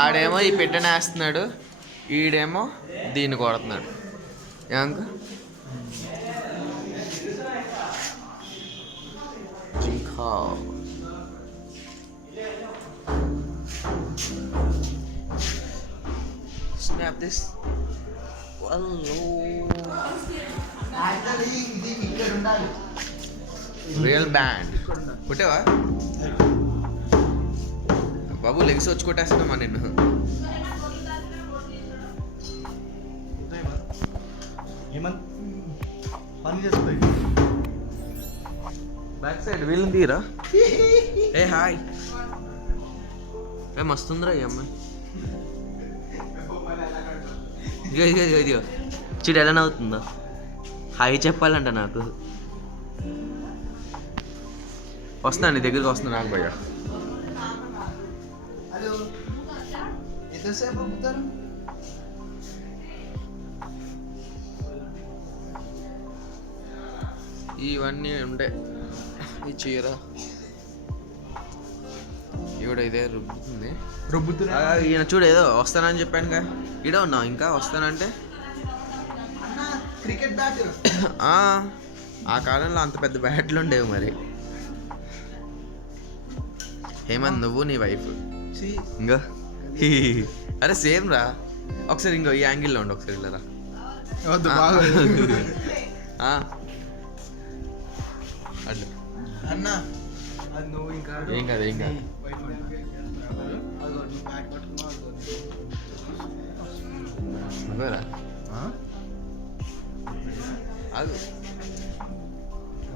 ఆడేమో ఈ పెట్టెని వేస్తున్నాడు, ఈడేమో దీన్ని కొడుతున్నాడు. ఏమంక జింకా snap this. రియల్ బ్యాండ్ కొట్టేవా బాబు? లెగ్స్ వచ్చి కొట్టేస్తున్నామా నిన్ను? బ్యాక్ సైడ్ వీళ్ళని తీరా. ఏ హాయ్, ఏ మస్తుందిరా ఈ అమ్మాయి. ఇదిగో ఇదిగో ఇదిగో ఇదిగో చూడు ఎలా నవ్వుతుందో. హాయ్ చెప్పాలంట నాకు. వస్తున్నా నీ దగ్గరికి వస్తున్నా. నాకు భయ్యా ఇవన్నీ ఉండే. ఈ చీర ఈవిడ ఇదే రుబ్బుతుంది. ఈయన చూడు ఏదో వస్తానని చెప్పానుగా, ఈడ ఉన్నావు ఇంకా వస్తానంటే. క్రికెట్ బ్యాట్ ఆ కాలంలో అంత పెద్ద బ్యాట్లు ఉండేవి మరి. హేమంత్ నువ్వు నీ వైఫ్ ఇంకా అరే సేమ్ రా. ఒకసారి ఇంకో ఈ యాంగిల్లో ఉండు, ఒకసారి ఇలా రా. అట్లా అన్నా నువ్వు ఇంకా ఏం కాదు ఏం కాదు. అది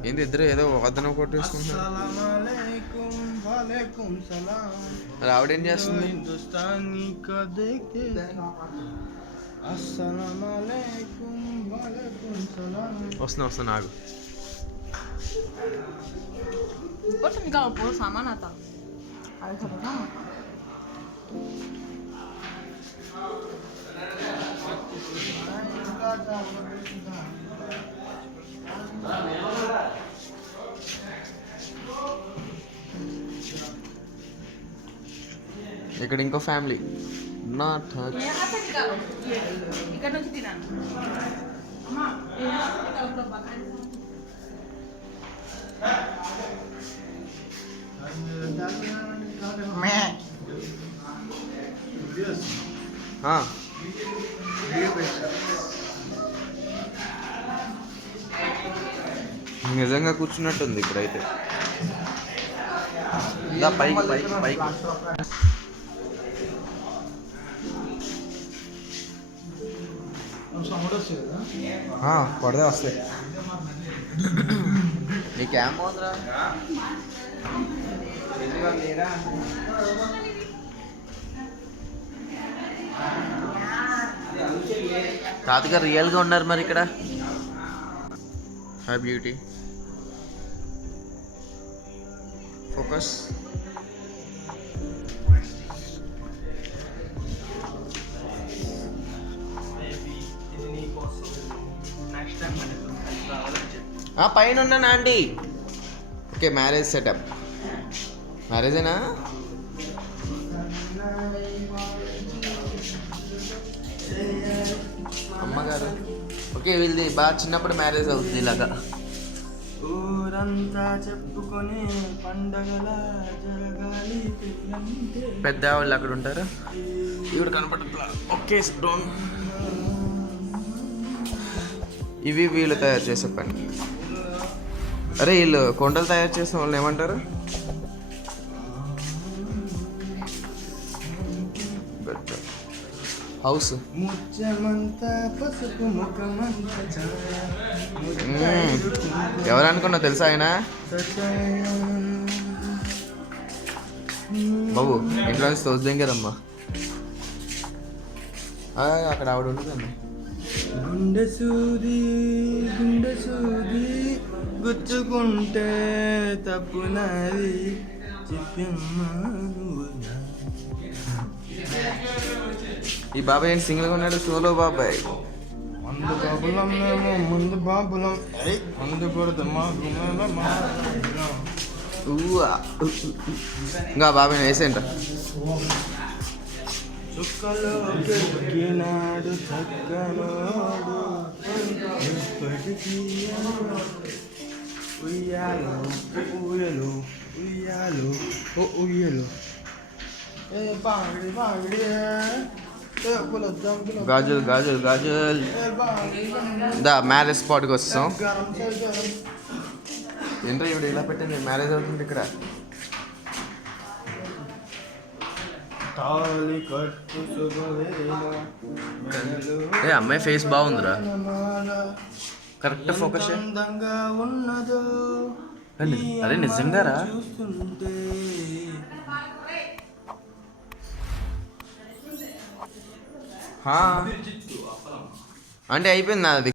ఏంది ఇద్దరు ఏదో వద్దన కొట్టు వేసుకుంటున్నారు. ఆవిడేం చేస్తుంది? వస్తున్నా నాకు ఇక్కడ ఇంకో ఫ్యామిలీ నా టచ్. నిజంగా కూర్చున్నట్టుంది ఇప్పుడైతే. పైకి పైకి పైకి పడదే వస్తాయి. నీ క్యాంప్ పోతుందిరా. తాతగారు రియల్గా ఉన్నారు మరి ఇక్కడ. Hi beauty focus. పైన ఉన్నానా ఆంటీ? Okay marriage setup. మ్యారేజేనా? అమ్మగారు ఓకే వీళ్ళది బాగా చిన్నప్పుడు మ్యారేజ్ అవుతుంది ఇలాగా. ఊరంతా చెప్పుకొని పండగల జరగాలి. పెద్ద వాళ్ళు అక్కడ ఉంటారు. ఈవిడ కనపడట్లా. ఓకే డోన్. ఇవి వీళ్ళు తయారు చేసే పని. అరే వీళ్ళు కొండలు తయారు చేసిన వాళ్ళు ఏమంటారు? హౌస్. ఎవరు అనుకున్నావు తెలుసా ఆయన? బాబు ఇంట్లో నుంచి తోసిదెంగారమ్మా. అక్కడ ఆవిడ ఉంటుందండి. గుండె సూది గుచ్చుకుంటే తప్పునది చెప్పమ్మా. ఈ బాబాయ్ ఏంటి సింగిల్గా ఉన్నాడు? సోలో బాబాయ్. ముందు బాబులం మేము ముందు బాబులం ముందు కొడతామా ఇంకా బాబాయ్ వేసేంట చుక్కలో కెక్కినాడు చక్కనోడు ఎప్పటికీ ఉయ్యాలో ఉయ్యలు ఉయ్యాలు ఓ ఉయ్యలు ఏ బాంగడి బాంగడి ఏ పులద్దం గాజులు గాజులు గాజులు దా మ్యారేజ్ స్పాట్కి వస్తాం. గరం గరం ఏంటో ఇప్పుడు ఇలా పెట్టింది మ్యారేజ్ అవుతుంది ఇక్కడ. తాళి కట్టు శుభవేళ ఏ అమ్మాయి ఫేస్ బాగుందిరా, కరెక్ట్ ఫోకస్ అందంగా ఉన్నదో అరే నిజంగా రా. చూస్తుంటే అంటే అయిపోయింది నాది.